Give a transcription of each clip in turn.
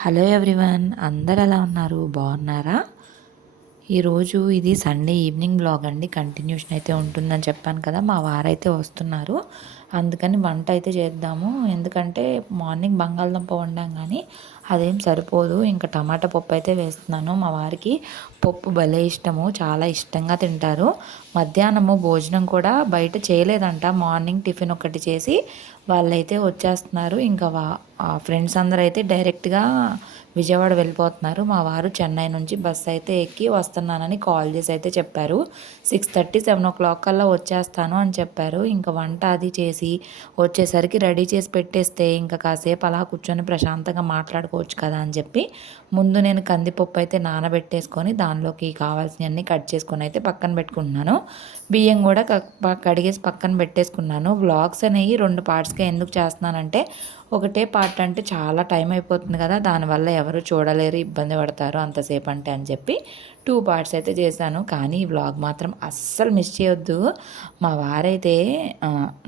Hello everyone అందరు ఎలా ఉన్నారు? బాగున్నారా? ఈరోజు ఇది సండే ఈవినింగ్ బ్లాగ్ అండి. కంటిన్యూషన్ అయితే ఉంటుందని చెప్పాను కదా మా వారైతే వస్తున్నారు. అందుకని వంట అయితే చేద్దాము. ఎందుకంటే మార్నింగ్ బంగాళదుంప వండాం కానీ అదేం సరిపోదు. ఇంకా టమాటా పప్పు అయితే వేస్తున్నాను. మా వారికి పప్పు భలే ఇష్టము చాలా ఇష్టంగా తింటారు. మధ్యాహ్నము భోజనం కూడా బయట చేయలేదంట. మార్నింగ్ టిఫిన్ ఒకటి చేసి వాళ్ళైతే వచ్చేస్తున్నారు. ఇంకా వా ఫ్రెండ్స్ అందరూ అయితే డైరెక్ట్గా విజయవాడ వెళ్ళిపోతున్నారు. మా వారు చెన్నై నుంచి బస్ అయితే ఎక్కి వస్తున్నానని కాల్ చేసి అయితే చెప్పారు. Six thirty seven o'clock కల్లా వచ్చేస్తాను అని చెప్పారు. ఇంకా వంట అది చేసి వచ్చేసరికి రెడీ చేసి పెట్టేస్తే ఇంకా కాసేపు అలా కూర్చొని ప్రశాంతంగా మాట్లాడుకోవచ్చు కదా అని చెప్పి ముందు నేను కందిపప్పు అయితే నానబెట్టేసుకొని దానిలోకి కావాల్సినవన్నీ కట్ చేసుకొని అయితే పక్కన పెట్టుకుంటున్నాను. బియ్యం కూడా కడిగేసి పక్కన పెట్టేసుకున్నాను. వ్లాగ్స్ అనేవి రెండు పార్ట్స్గా ఎందుకు చేస్తున్నానంటే ఒకటే పార్ట్ అంటే చాలా టైం అయిపోతుంది కదా దానివల్ల ఎవరు చూడలేరు ఇబ్బంది పడతారు అంతసేపు అంటే అని చెప్పి టూ పార్ట్స్ అయితే చేశాను. కానీ ఈ వ్లాగ్ మాత్రం అస్సలు మిస్ చేయొద్దు. మా వారైతే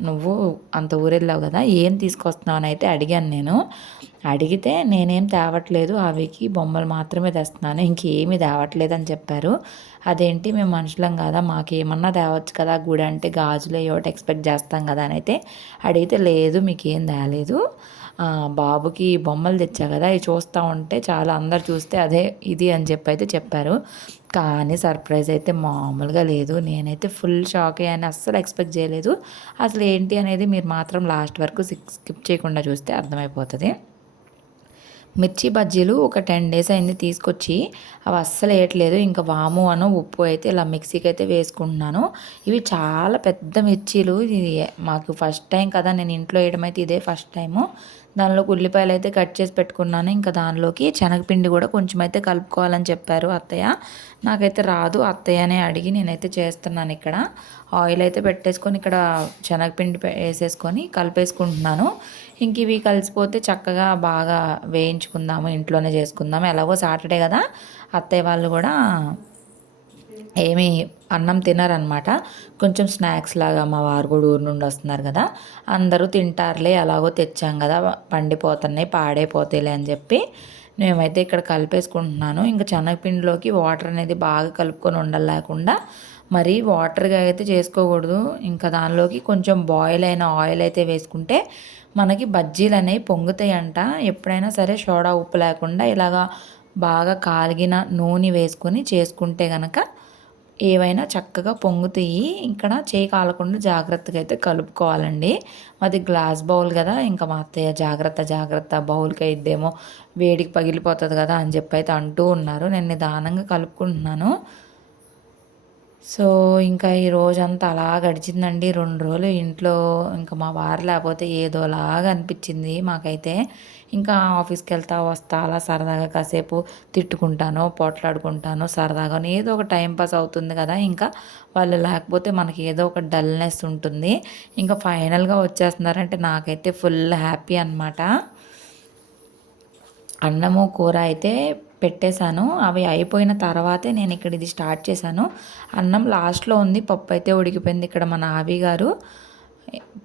నువ్వు అంత ఊరెళ్ళావు కదా ఏం తీసుకొస్తున్నావు అని అయితే అడిగాను నేను. అడిగితే నేనేం తేవట్లేదు అవికి బొమ్మలు మాత్రమే తెస్తున్నాను ఇంకేమీ తేవట్లేదు అని చెప్పారు. అదేంటి మేము మనుషులం కదా మాకేమన్నా తేవచ్చు కదా గుడి అంటే గాజులు ఏవోటి ఎక్స్పెక్ట్ చేస్తాం కదా అని అయితే అడిగితే లేదు మీకేం తేలేదు. బాబుకి బొమ్మలు తెచ్చా కదా ఇవి చూస్తూ ఉంటే చాలా అందరు చూస్తే అదే ఇది అని చెప్పి అయితే చెప్పారు. కానీ సర్ప్రైజ్ అయితే మామూలుగా లేదు. నేనైతే ఫుల్ షాక్ అయ్యాను అస్సలు ఎక్స్పెక్ట్ చేయలేదు. అసలు ఏంటి అనేది మీరు మాత్రం లాస్ట్ వరకు స్కిప్ చేయకుండా చూస్తే అర్థమైపోతుంది. మిర్చి బజ్జీలు ఒక టెన్ డేస్ అయింది తీసుకొచ్చి అవి అస్సలు వేయట్లేదు. ఇంకా వాము అను ఉప్పు అయితే ఇలా మిక్సీకి అయితే వేసుకుంటున్నాను. ఇవి చాలా పెద్ద మిర్చీలు. ఇది మాకు ఫస్ట్ టైం కదా నేను ఇంట్లో వేయడం అయితే ఇదే ఫస్ట్ టైము. దానిలోకి ఉల్లిపాయలు అయితే కట్ చేసి పెట్టుకున్నాను. ఇంకా దానిలోకి శనగపిండి కూడా కొంచెం అయితే కలుపుకోవాలని చెప్పారు అత్తయ్య. నాకైతే రాదు అత్తయ్యనే అడిగి నేనైతే చేస్తున్నాను ఇక్కడ. ఆయిల్ అయితే పెట్టేసుకొని ఇక్కడ శనగపిండి వేసేసుకొని కలిపేసుకుంటున్నాను. ఇంక ఇవి కలిసిపోతే చక్కగా బాగా వేయించుకుందాము ఇంట్లోనే చేసుకుందాము. ఎలాగో సాటర్డే కదా అత్తయ్య వాళ్ళు కూడా ఏమి అన్నం తినారనమాట. కొంచెం స్నాక్స్ లాగా మా వారు కూడా ఊరు నుండి వస్తున్నారు కదా అందరూ తింటారులే ఎలాగో తెచ్చాం కదా పండిపోతున్నాయి పాడైపోతాయిలే అని చెప్పి మేమైతే ఇక్కడ కలిపేసుకుంటున్నాను. ఇంకా శనగపిండిలోకి వాటర్ అనేది బాగా కలుపుకొని ఉండలేకుండా మరి వాటర్గా అయితే చేసుకోకూడదు. ఇంకా దానిలోకి కొంచెం బాయిల్ అయిన ఆయిల్ అయితే వేసుకుంటే మనకి బజ్జీలు అనేవి పొంగుతాయి అంట ఎప్పుడైనా సరే సోడా ఉప్పు లేకుండా ఇలాగా బాగా కాలిగిన నూనె వేసుకొని చేసుకుంటే కనుక ఏవైనా చక్కగా పొంగుతాయి. ఇక్కడ చేయి కాలకుండా జాగ్రత్తగా అయితే కలుపుకోవాలండి. మాది గ్లాస్ బౌల్ కదా ఇంకా మా అత్తయ్య జాగ్రత్త జాగ్రత్త బౌల్కి అయిద్దేమో వేడికి పగిలిపోతుంది కదా అని చెప్పి అయితే అంటూ ఉన్నారు. నేను నిదానంగా కలుపుకుంటున్నాను. సో ఇంకా ఈ రోజంతా అలా గడిచిందండి. రెండు రోజులు ఇంట్లో ఇంకా మా వారు లేకపోతే ఏదోలాగా అనిపించింది మాకైతే. ఇంకా ఆఫీస్కి వెళ్తా వస్తా అలా సరదాగా కాసేపు తిట్టుకుంటాను పోట్లాడుకుంటాను సరదాగా ఏదో ఒక టైం పాస్ అవుతుంది కదా. ఇంకా వాళ్ళు లేకపోతే మనకి ఏదో ఒక డల్నెస్ ఉంటుంది. ఇంకా ఫైనల్గా వచ్చేస్తున్నారంటే నాకైతే ఫుల్ హ్యాపీ అనమాట అన్నము కూర అయితే పెట్టేశాను. అవి అయిపోయిన తర్వాతే నేను ఇక్కడ ఇది స్టార్ట్ చేశాను. అన్నం లాస్ట్లో ఉంది. పప్పు అయితే ఉడికిపోయింది ఇక్కడ మన ఆవి గారు.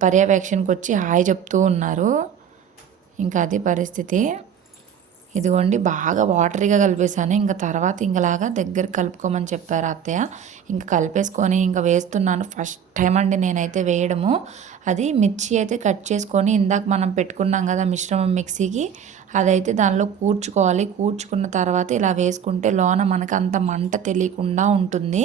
పర్యవేక్షణకు వచ్చి హాయ్ చెప్తూ ఉన్నారు. ఇంకా అది పరిస్థితి. ఇదిగోండి బాగా వాటరీగా కలిపేశాను. ఇంకా తర్వాత ఇంకలాగా దగ్గర కలుపుకోమని చెప్పారు అత్తయ్య. ఇంకా కలిపేసుకొని ఇంకా వేస్తున్నాను. ఫస్ట్ టైం అండి నేనైతే వేయడము. అది మిర్చి అయితే కట్ చేసుకొని ఇందాక మనం పెట్టుకున్నాం కదా మిశ్రమం మిక్సీకి అదైతే దానిలో కూర్చుకోవాలి. కూర్చుకున్న తర్వాత ఇలా వేసుకుంటే లోన మనకు అంత మంట తెలియకుండా ఉంటుంది.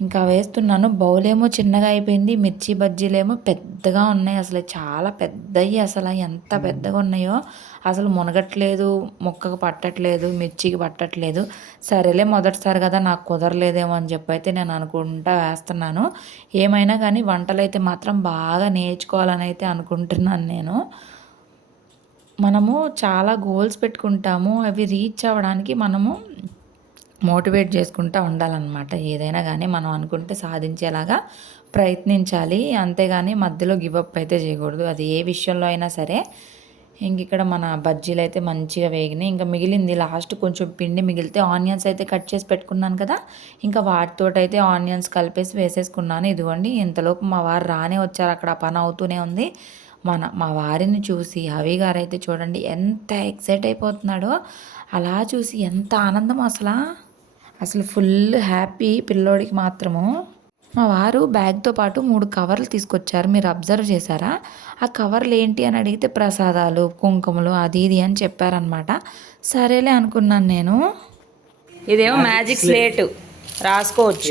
ఇంకా వేస్తున్నాను. బౌలేమో చిన్నగా అయిపోయింది. మిర్చి బజ్జీలేమో పెద్దగా ఉన్నాయి. అసలు చాలా పెద్దవి అసలు. ఎంత పెద్దగా ఉన్నాయో అసలు మునగట్లేదు మొక్కకు పట్టట్లేదు మిర్చికి పట్టట్లేదు. సరేలే మొదటిసారి కదా నాకు కుదరలేదేమో అని చెప్పి అయితే నేను అనుకుంటా వేస్తున్నాను. ఏమైనా కానీ వంటలు అయితే మాత్రం బాగా నేర్చుకోవాలని అయితే అనుకుంటున్నాను నేను. మనము చాలా గోల్స్ పెట్టుకుంటాము అవి రీచ్ అవ్వడానికి మనము మోటివేట్ చేసుకుంటూ ఉండాలన్నమాట. ఏదైనా కానీ మనం అనుకుంటే సాధించేలాగా ప్రయత్నించాలి. అంతేగాని మధ్యలో గివప్ అయితే చేయకూడదు. అది ఏ విషయంలో అయినా సరే ఇంక ఇక్కడ మన బజ్జీలు అయితే మంచిగా వేగినాయి. ఇంకా మిగిలింది లాస్ట్ కొంచెం పిండి మిగిలితే ఆనియన్స్ అయితే కట్ చేసి పెట్టుకున్నాను కదా. ఇంకా వాటితో అయితే ఆనియన్స్ కలిపేసి వేసేసుకున్నాను. ఇదిగోండి ఇంతలోపు మా వారు రానే వచ్చారు. అక్కడ పని అవుతూనే ఉంది. మన మా వారిని చూసి అవి గారు అయితే చూడండి ఎంత ఎక్సైట్ అయిపోతున్నాడో. అలా చూసి ఎంత ఆనందం అసలు. అసలు ఫుల్ హ్యాపీ పిల్లోడికి మాత్రము. మా వారు బ్యాగ్తో పాటు మూడు కవర్లు తీసుకొచ్చారు. మీరు అబ్జర్వ్ చేశారా? ఆ కవర్లు ఏంటి అని అడిగితే ప్రసాదాలు కుంకుమలు అది ఇది అని చెప్పారనమాట సరేలే అనుకున్నాను నేను. ఇదేమో మ్యాజిక్ స్లేట్ రాసుకోవచ్చు.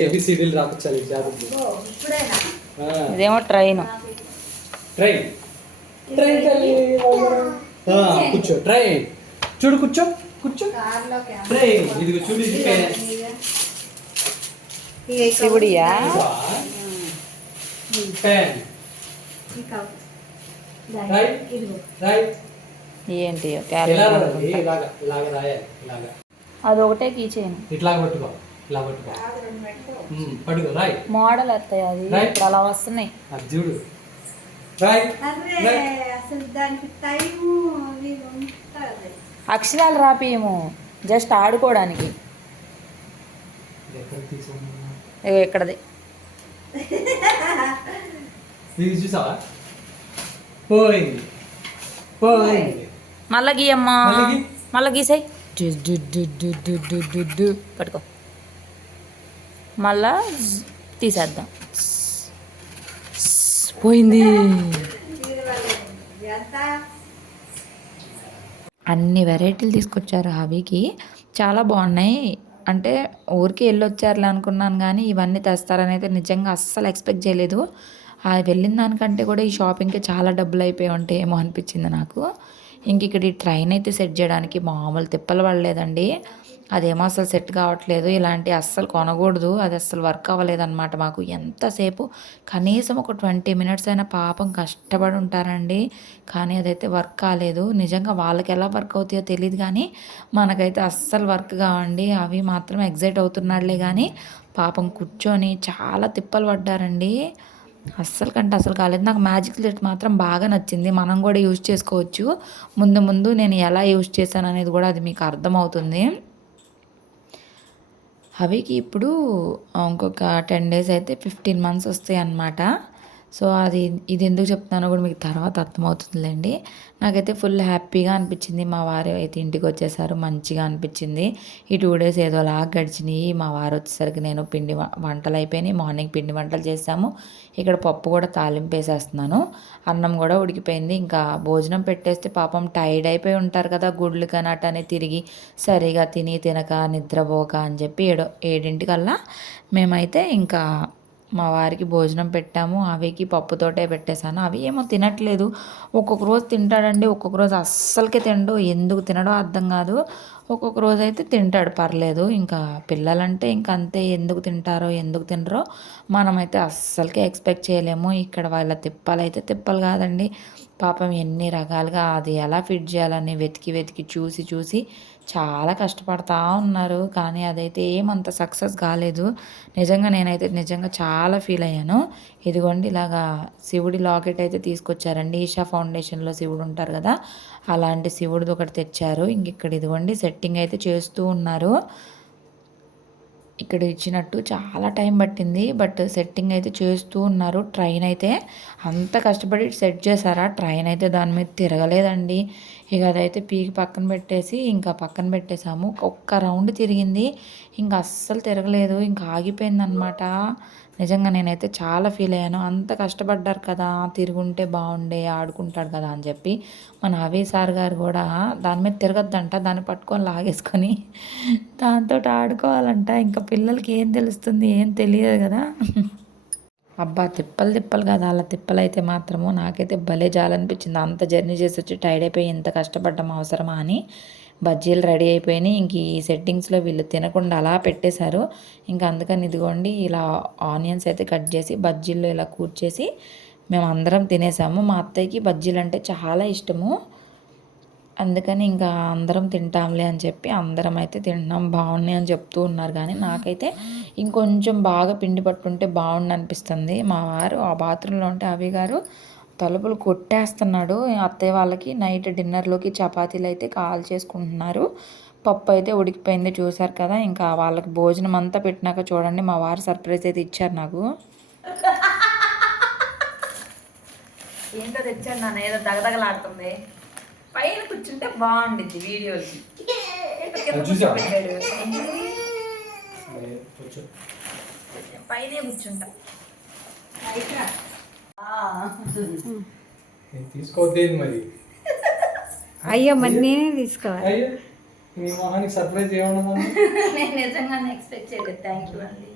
ఇదేమో ట్రైన్. ట్రైన్. కూర్చో. ట్రైన్. చూడు కూర్చో. కూర్చో. ట్రైన్. ఇది చూడు. శివుడియా? ఏంటి? అది ఒకటే కీచేయను ఇట్లాగా పట్టుకో ఇలా పట్టుకో. పట్టుకో రైట్ మోడల్ వస్తాయి అది. ఇప్పుడు అలా వస్తున్నాయి. అది చూడు. అసలు దానికి అక్షరాలు రాపియము. జస్ట్ ఆడుకోవడానికి. ఎక్కడ తీసుకున్నా ఇగో ఇక్కడది. ఇది చూసావా? పోయింది. పోయింది. మళ్ళా గీయమ్మా. మళ్ళా గీసాయి. పట్టుకో. మళ్ళా తీసేద్దాం. పోయింది. అన్ని వెరైటీలు తీసుకొచ్చారు హబీకి. చాలా బాగున్నాయి. అంటే ఊరికి వెళ్ళొచ్చారులే అనుకున్నాను కానీ ఇవన్నీ తెస్తారని అయితే నిజంగా అస్సలు ఎక్స్పెక్ట్ చేయలేదు. వెళ్ళిన దానికంటే కూడా ఈ షాపింగ్కి చాలా డబ్బులు అయిపోయి ఉంటాయేమో అనిపించింది నాకు. ఇంక ఇక్కడ ఈ ట్రైన్ అయితే సెట్ చేయడానికి మామూలు తిప్పలు పడలేదండి. అదేమో అసలు సెట్ కావట్లేదు ఇలాంటి అస్సలు కొనకూడదు అది అస్సలు వర్క్ అవ్వలేదన్నమాట మాకు. ఎంతసేపు? కనీసం ఒక ట్వంటీ మినిట్స్ అయినా పాపం కష్టపడి ఉంటారండి. కానీ అదైతే వర్క్ కాలేదు. నిజంగా వాళ్ళకి ఎలా వర్క్ అవుతాయో తెలియదు కానీ మనకైతే అస్సలు వర్క్ కావండి. అవి మాత్రం ఎగ్జైట్ అవుతున్నాడులే కానీ పాపం కూర్చొని చాలా తిప్పలు పడ్డారండి. అస్సలు కంటే అసలు కాలేదు. నాకు మ్యాజిక్ లైట్ మాత్రం బాగా నచ్చింది. మనం కూడా యూజ్ చేసుకోవచ్చు. ముందు ముందు నేను ఎలా యూజ్ చేశాను అనేది కూడా అది మీకు అర్థమవుతుంది. అవికి ఇప్పుడు ఇంకొక టెన్ డేస్ అయితే ఫిఫ్టీన్ మంత్స్ వస్తాయి అన్నమాట సో అది ఇది ఎందుకు చెప్తున్నానో కూడా మీకు తర్వాత అర్థమవుతుందిలేండి. నాకైతే ఫుల్ హ్యాపీగా అనిపించింది. మా వారు అయితే ఇంటికి వచ్చేసారు. మంచిగా అనిపించింది. ఈ టూ డేస్ ఏదోలా గడిచినాయి. మా వారు వచ్చేసరికి నేను పిండి వంటలు అయిపోయినాయి. మార్నింగ్ పిండి వంటలు చేసాము. ఇక్కడ పప్పు కూడా తాలింపు వేసేస్తున్నాను. అన్నం కూడా ఉడికిపోయింది. ఇంకా భోజనం పెట్టేస్తే పాపం టైర్డ్ అయిపోయి ఉంటారు కదా గుడ్లు కనటని తిరిగి సరిగా తిని తినక నిద్రపోక అని చెప్పి ఏడో ఏడింటికల్లా మేమైతే ఇంకా మా వారికి భోజనం పెట్టాము అవికి పప్పుతోటే పెట్టేశాను. అవి ఏమో తినట్లేదు. ఒక్కొక్క రోజు తింటాడండి ఒక్కొక్క రోజు అస్సలకే తినడు. ఎందుకు తినడో అర్థం కాదు. ఒక్కొక్క రోజు అయితే తింటాడు పర్లేదు. ఇంకా పిల్లలంటే ఇంకా అంతే ఎందుకు తింటారో ఎందుకు తినరో మనమైతే అస్సలకే ఎక్స్పెక్ట్ చేయలేము. ఇక్కడ వాళ్ళ తిప్పలు అయితే తిప్పలు కాదండి. పాపం ఎన్ని రకాలుగా అది ఎలా ఫిట్ చేయాలని వెతికి వెతికి చూసి చూసి చాలా కష్టపడతా ఉన్నారు కానీ అదైతే ఏమంత సక్సెస్ కాలేదు. నిజంగా నేనైతే నిజంగా చాలా ఫీల్ అయ్యాను. ఇదిగోండి ఇలాగా శివుడి లాకెట్ అయితే తీసుకొచ్చారండి. ఈషా ఫౌండేషన్లో శివుడు ఉంటారు కదా అలాంటి శివుడిది ఒకటి తెచ్చారు. ఇంక ఇక్కడ ఇదిగోండి సెట్టింగ్ అయితే చేస్తూ ఉన్నారు. ఇక్కడ ఇచ్చినట్టు చాలా టైం పట్టింది బట్ సెట్టింగ్ అయితే చేస్తూ ఉన్నారు. ట్రైన్ అయితే అంత కష్టపడి సెట్ చేశారా? ట్రైన్ అయితే దాని మీద తిరగలేదండి. ఇక అదైతే పీకి పక్కన పెట్టేసి ఇంకా పక్కన పెట్టేశాము. ఒక్క రౌండ్ తిరిగింది. ఇంకా అస్సలు తిరగలేదు. ఇంకా ఆగిపోయింది అనమాట నిజంగా నేనైతే చాలా ఫీల్ అయ్యాను. అంత కష్టపడ్డారు కదా తిరుగుంటే బాగుండే ఆడుకుంటాడు కదా అని చెప్పి. మన అవి సార్ గారు కూడా దాని మీద తిరగద్దంట దాన్ని పట్టుకొని లాగేసుకొని దాంతో ఆడుకోవాలంట. ఇంకా పిల్లలకి ఏం తెలుస్తుంది ఏం తెలియదు కదా. అబ్బా తిప్పలు తిప్పలు కదా. అలా తిప్పలు అయితే మాత్రము నాకైతే భలే జాలనిపించింది. అంత జర్నీ చేసి వచ్చి టైర్డ్ అయిపోయి ఇంత కష్టపడ్డం అవసరమా అని బజ్జీలు రెడీ అయిపోయినాయి. ఇంక ఈ సెట్టింగ్స్లో వీళ్ళు తినకుండా అలా పెట్టేశారు. ఇంకా అందుకని ఇదిగోండి ఇలా ఆనియన్స్ అయితే కట్ చేసి బజ్జీల్లో ఇలా కూర్చేసి మేము అందరం తినేసాము. మా అత్తయ్యకి బజ్జీలు అంటే చాలా ఇష్టము. అందుకని ఇంకా అందరం తింటాంలే అని చెప్పి అందరం అయితే తింటున్నాం బాగున్నాయి అని చెప్తూ ఉన్నారు. కానీ నాకైతే ఇంకొంచెం బాగా పిండి పట్టుంటే బాగుండు అనిపిస్తుంది మా వారు ఆ బాత్రూంలో ఉంటే అవి గారు తలుపులు కొట్టేస్తున్నాడు. అత్తయ్య వాళ్ళకి నైట్ డిన్నర్లోకి చపాతీలు అయితే కాల్ చేసుకుంటున్నారు. పప్పు అయితే ఉడికిపోయింది చూశారు కదా ఇంకా వాళ్ళకి భోజనం అంతా పెట్టినాక చూడండి మా వారు సర్ప్రైజ్ అయితే ఇచ్చారు నాకు. ఏంటో తెచ్చాను నాన్న ఏదో దగదగలాడుతుంది. పైన కూర్చుంటే బాగుండిద్ది వీడియోకి పైనే కూర్చుంటా. మరి? అయ్యో మరి నేనే తీసుకోవాలి. అయ్యో మీ మొహానికి సర్ప్రైజ్ ఏమన్నా నేను నిజంగానే ఎక్స్పెక్ట్ చేయలేదు. థ్యాంక్ యూ అండి.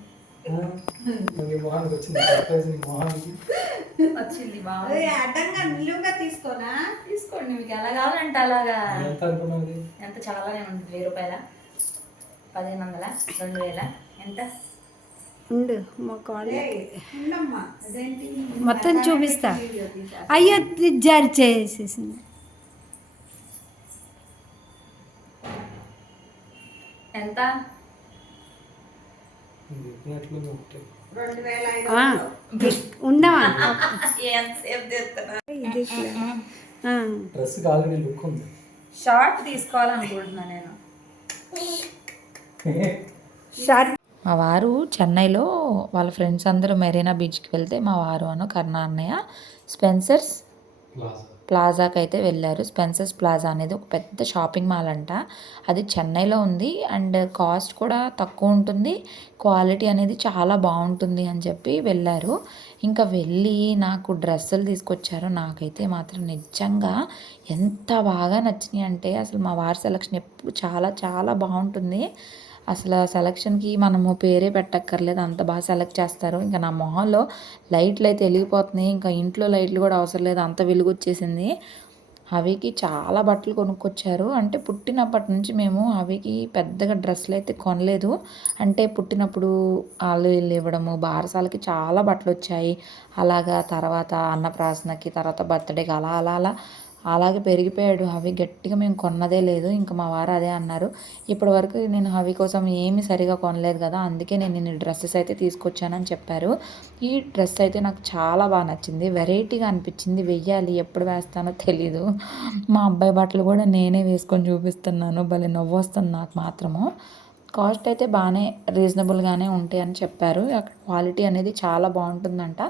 నీ మొహానికి వచ్చింది సర్ప్రైజ్ నీ మొహానికి. వచ్చింది బాగుంది అడ్డంగా నిలువుగా తీసుకోనా? తీసుకోండి మీకు ఎలా కావాలంటే అలాగా. ఎంత అనుకున్నది ఎంత చాలానే ఉంటుంది వెయ్యి రూపాయల? పదిహేను వందల? రెండు వేల? ఎంత? ఉండు మా అదేంటి? మొత్తం చూపిస్తా. అయ్యో జారి చేసేసింది. ఎంత నువ్వు చెప్పినట్లు నువ్వు ఒకటే. ఆ, ఉండమా ఎంతసేపు తెస్తున్నా ఇది ఆ, డ్రెస్కి ఆల్రెడీ లుక్ ఉంది షార్ట్ తీసుకోవాలనుకుంటున్నా నేను షార్ట్ మా వారు చెన్నైలో వాళ్ళ ఫ్రెండ్స్ అందరూ మెరీనా బీచ్కి వెళ్తే మా వారు అను కర్ణ అన్నయ్య. స్పెన్సర్స్. ప్లాజాకి అయితే వెళ్ళారు. స్పెన్సర్స్ ప్లాజా అనేది ఒక పెద్ద షాపింగ్ మాల్ అంట. అది చెన్నైలో ఉంది. అండ్ కాస్ట్ కూడా తక్కువ ఉంటుంది. క్వాలిటీ అనేది చాలా బాగుంటుంది అని చెప్పి వెళ్ళారు. ఇంకా వెళ్ళి నాకు డ్రెస్సులు తీసుకొచ్చారు నాకైతే మాత్రం నిజంగా ఎంత బాగా నచ్చినాయి అంటే అసలు మా వారి సెలక్షన్ ఎప్పుడు చాలా చాలా బాగుంటుంది. అసలు సెలక్షన్కి మనము పేరే పెట్టక్కర్లేదు. అంత బాగా సెలెక్ట్ చేస్తారు. ఇంకా నా మొహంలో లైట్లు అయితే వెలిగిపోతున్నాయి. ఇంకా ఇంట్లో లైట్లు కూడా అవసరం లేదు. అంత వెలుగు వచ్చేసింది అవికి చాలా బట్టలు కొనుక్కొచ్చారు. అంటే పుట్టినప్పటి నుంచి మేము అవికి పెద్దగా డ్రెస్సులు అయితే కొనలేదు. అంటే పుట్టినప్పుడు వాళ్ళు వీళ్ళు ఇవ్వడము బారసాలకి చాలా బట్టలు వచ్చాయి అలాగా తర్వాత అన్నప్రాసనకి తర్వాత బర్త్డేకి అలా అలా అలా అలాగే పెరిగిపోయాడు హవి. గట్టిగా మేము కొన్నదే లేదు. ఇంకా మా వారు అదే అన్నారు. ఇప్పటి వరకు నేను హవి కోసం ఏమీ సరిగా కొనలేదు కదా అందుకే నేను నేను డ్రెస్సెస్ అయితే తీసుకొచ్చానని చెప్పారు. ఈ డ్రెస్ అయితే నాకు చాలా బాగా నచ్చింది. వెరైటీగా అనిపించింది. వెయ్యాలి ఎప్పుడు వేస్తానో తెలీదు. మా అబ్బాయి బట్టలు కూడా నేనే వేసుకొని చూపిస్తున్నాను. భలే నవ్వు వస్తుంది నాకు మాత్రము. కాస్ట్ అయితే బాగానే రీజనబుల్గానే ఉంటాయి అని చెప్పారు. అక్కడ క్వాలిటీ అనేది చాలా బాగుంటుందంట.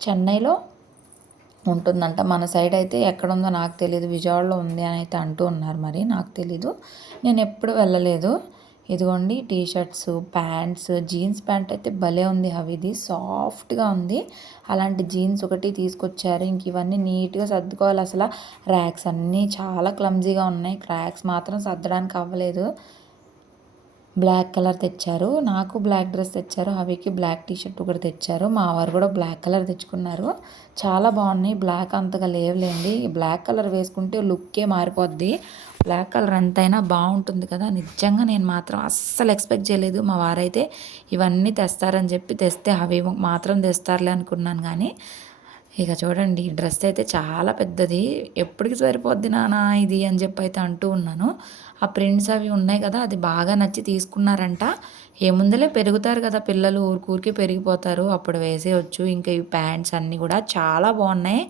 చెన్నైలో ఉంటుందంట. మన సైడ్ అయితే ఎక్కడుందో నాకు తెలియదు విజయవాడలో ఉంది అని అయితే అంటూ ఉన్నారు మరి. నాకు తెలీదు. నేను ఎప్పుడు వెళ్ళలేదు. ఇదిగోండి T shirts pants jeans pant అయితే భలే ఉంది అవిది సాఫ్ట్గా ఉంది. అలాంటి జీన్స్ ఒకటి తీసుకొచ్చారు. ఇంక ఇవన్నీ నీట్గా సర్దుకోవాలి. అసలు ర్యాక్స్ అన్నీ చాలా క్లమ్జీగా ఉన్నాయి. ర్యాక్స్ మాత్రం సర్దడానికి అవ్వలేదు. బ్లాక్ కలర్ తెచ్చారు. నాకు బ్లాక్ డ్రెస్ తెచ్చారు. హవికి బ్లాక్ టీషర్ట్ ఒకటి తెచ్చారు. మా వారు కూడా బ్లాక్ కలర్ తెచ్చుకున్నారు. చాలా బాగున్నాయి. బ్లాక్ అంతగా లేవులేండి. బ్లాక్ కలర్ వేసుకుంటే లుక్కే మారిపోద్ది. బ్లాక్ కలర్ ఎంతైనా బాగుంటుంది కదా. నిజంగా నేను మాత్రం అస్సలు ఎక్స్పెక్ట్ చేయలేదు. మా వారైతే ఇవన్నీ తెస్తారని చెప్పి తెస్తే అవి మాత్రం తెస్తారులే అనుకున్నాను కానీ ఇక చూడండి డ్రెస్ అయితే చాలా పెద్దది. ఎప్పటికి సరిపోద్ది నాన్న ఇది అని చెప్పి అయితే అంటూ ఉన్నాను. ఆ ప్రింట్స్ అవి ఉన్నాయి కదా అది బాగా నచ్చి తీసుకున్నారంట. ఏముందలే పెరుగుతారు కదా పిల్లలు ఊరికూరికి పెరిగిపోతారు. అప్పుడు వేసేయచ్చు. ఇంకా ఈ ప్యాంట్స్ అన్నీ కూడా చాలా బాగున్నాయి.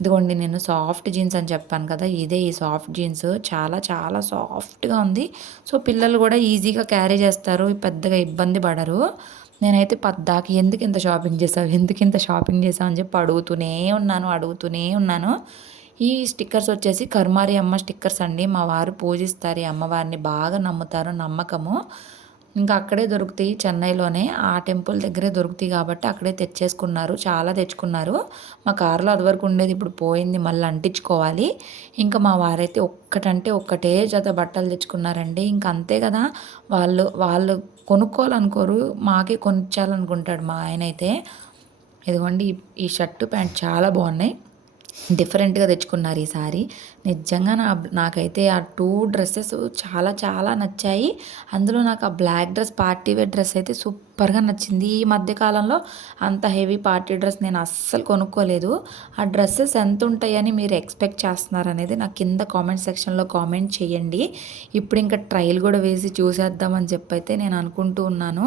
ఇదిగోండి నేను సాఫ్ట్ జీన్స్ అని చెప్పాను కదా ఇదే ఈ సాఫ్ట్ జీన్స్. చాలా చాలా సాఫ్ట్గా ఉంది. సో పిల్లలు కూడా ఈజీగా క్యారీ చేస్తారు. పెద్దగా ఇబ్బంది పడరు. నేనైతే పద్దాకి ఎందుకు ఇంత షాపింగ్ చేసావు? ఎందుకు ఇంత షాపింగ్ చేసావు? అని చెప్పి అడుగుతూనే ఉన్నాను అడుగుతూనే ఉన్నాను. ఈ స్టిక్కర్స్ వచ్చేసి కర్మారి అమ్మ స్టిక్కర్స్ అండి. మా వారు పూజిస్తారు ఈ అమ్మవారిని బాగా నమ్ముతారు నమ్మకము. ఇంకా అక్కడే దొరుకుతాయి చెన్నైలోనే. ఆ టెంపుల్ దగ్గరే దొరుకుతాయి కాబట్టి అక్కడే తెచ్చేసుకున్నారు చాలా తెచ్చుకున్నారు. మా కారులో అది వరకు ఉండేది ఇప్పుడు పోయింది మళ్ళీ అంటించుకోవాలి. ఇంకా మా వారైతే ఒక్కటంటే ఒక్కటే జత బట్టలు తెచ్చుకున్నారండి. ఇంకా అంతే కదా వాళ్ళు వాళ్ళు కొనుక్కోవాలనుకోరు మాకే కొనిచ్చాలనుకుంటాడు మా ఆయన అయితే ఇదిగోండి ఈ- షర్టు ప్యాంట్ చాలా బాగున్నాయి. డిఫరెంట్గా తెచ్చుకున్నారు ఈసారి నిజంగా నా నాకైతే ఆ టూ డ్రెస్సెస్ చాలా చాలా నచ్చాయి. అందులో నాకు ఆ black dress party wear dress అయితే సూపర్గా నచ్చింది. ఈ మధ్యకాలంలో అంత హెవీ పార్టీ డ్రెస్ నేను అస్సలు కొనుక్కోలేదు. ఆ డ్రెస్సెస్ ఎంత ఉంటాయని మీరు ఎక్స్పెక్ట్ చేస్తున్నారు అనేది నాకు కింద కామెంట్ సెక్షన్లో కామెంట్ చేయండి. ఇప్పుడు ఇంకా ట్రయల్ కూడా వేసి చూసేద్దామని చెప్పి అయితే నేను అనుకుంటూ ఉన్నాను.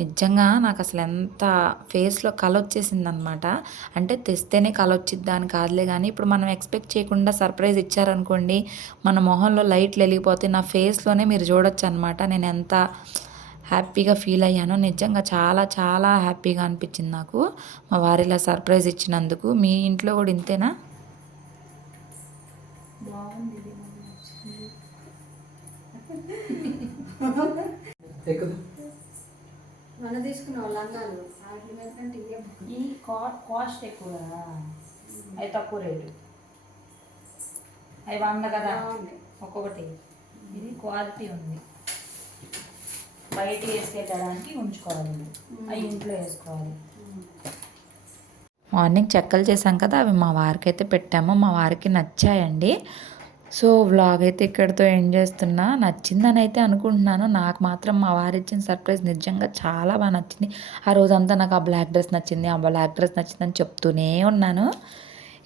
నిజంగా నాకు అసలు ఎంత ఫేస్లో కళ వచ్చేసింది అనమాట అంటే తెస్తేనే కళ వచ్చిద్దా అని కాదులే కానీ ఇప్పుడు మనం ఎక్స్పెక్ట్ చేయకుండా సర్ప్రైజ్ ఇచ్చారనుకోండి మన మొహంలో లైట్లు వెలిగిపోతే నా ఫేస్లోనే మీరు చూడొచ్చు అనమాట నేను ఎంత హ్యాపీగా ఫీల్ అయ్యాను నిజంగా చాలా చాలా హ్యాపీగా అనిపించింది నాకు. మా వారు ఇలా సర్ప్రైజ్ ఇచ్చినందుకు. మీ ఇంట్లో కూడా ఇంతేనా? తీసుకున్నావు లంగాలు బాగుంది. ఈ కాస్ట్ ఎక్కువ అవి తక్కువ రేటు. అవి వంద కదా. ఒక్కొక్కటి. ఇది క్వాలిటీ ఉంది. బయట వేసుకెళ్ళడానికి ఉంచుకోవాలి. అవి ఇంట్లో వేసుకోవాలి. మార్నింగ్ చెక్కలు చేసాం కదా అవి మా వారికి అయితే పెట్టాము. మా వారికి నచ్చాయండి. సో వ్లాగ్ అయితే ఇక్కడితో ఎండ్ చేస్తున్నా? నచ్చిందని అయితే అనుకుంటున్నాను. నాకు మాత్రం మా వారు ఇచ్చిన సర్ప్రైజ్ నిజంగా చాలా బాగా నచ్చింది. ఆ రోజంతా నాకు ఆ బ్లాక్ డ్రెస్ నచ్చింది ఆ బ్లాక్ డ్రెస్ నచ్చిందని చెప్తూనే ఉన్నాను.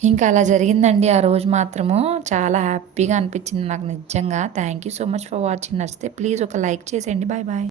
ఇంకా అలా జరిగిందండి ఆ రోజు మాత్రము. చాలా హ్యాపీగా అనిపించింది నాకు నిజంగా. Thank you so much for watching నచ్చితే ప్లీజ్ ఒక లైక్ చేసేయండి. Bye bye